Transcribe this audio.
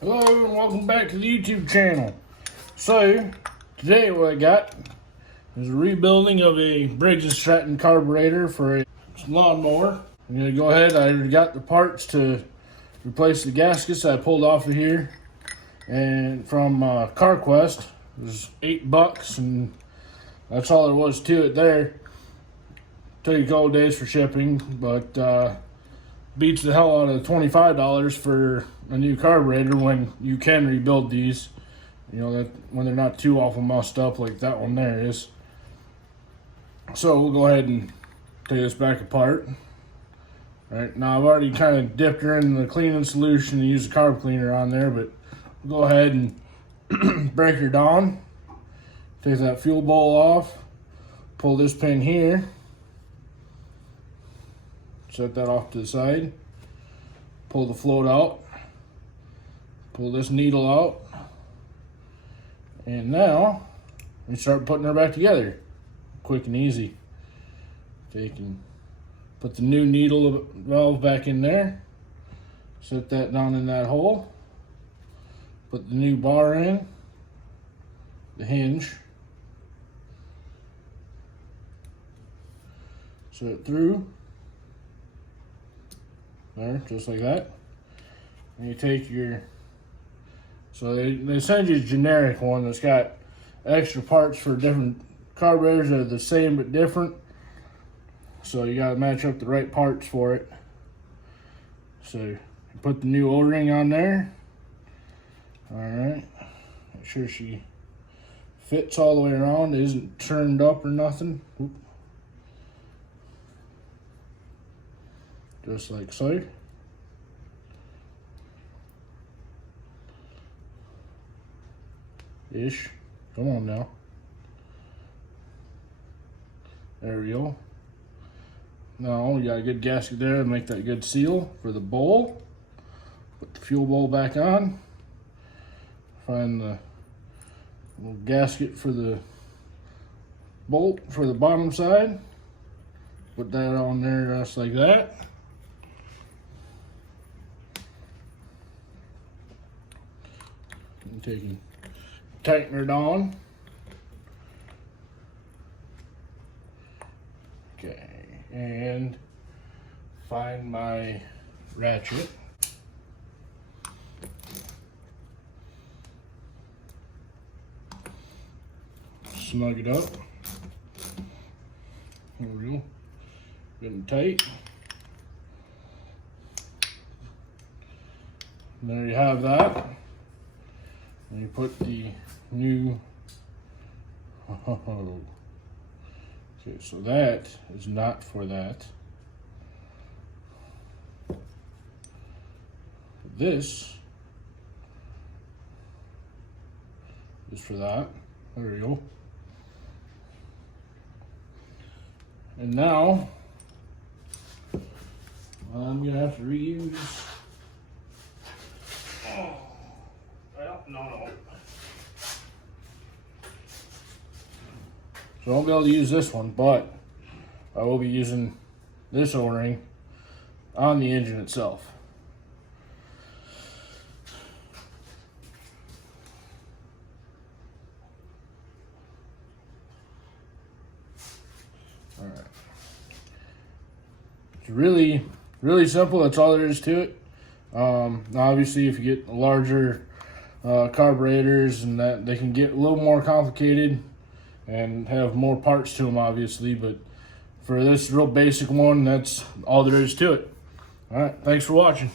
Hello and welcome back to the YouTube channel. So, today what I got is a rebuilding of a Briggs and Stratton carburetor for a lawnmower. I'm going to go ahead, I already got the parts to replace the gaskets I pulled off of here. And from CarQuest, it was $8 and that's all there was to it there. Took a couple days for shipping, but beats the hell out of $25 for a new carburetor when you can rebuild these. You know, that when they're not too awful messed up like that one there is. So we'll go ahead and take this back apart. Right now I've already kind of dipped her in the cleaning solution and used a carb cleaner on there, but we'll go ahead and break her down. Take that fuel bowl off. Pull this pin here. Set that off to the side. Pull the float out. Pull this needle out. And now we start putting her back together. Quick and easy. Take and put the new needle valve back in there. Set that down in that hole. Put the new bar in. The hinge. Set it through. There, just like that. And you take your, so they send you a generic one that's got extra parts for different carburetors that are the same but different. So you gotta match up the right parts for it. So you put the new O-ring on there. Alright. Make sure she fits all the way around, it isn't turned up or nothing. Oop. Just like so. Ish. Come on now. There we go. Now you got a good gasket there to make that good seal for the bowl. Put the fuel bowl back on. Find the little gasket for the bolt for the bottom side. Put that on there just like that. Taking tighten her down. Okay, and find my ratchet. Snug it up. There we go. Getting tight. And there you have that. And you put the new, okay, so that is not for that. This is for that. There we go. And now, I'm gonna have to reuse. No. So I won't be able to use this one, but I will be using this O-ring on the engine itself. Alright. It's really simple, that's all there is to it. Obviously if you get larger carburetors and that, they can get a little more complicated and have more parts to them obviously, but for this real basic one, that's all there is to it. All right, thanks for watching.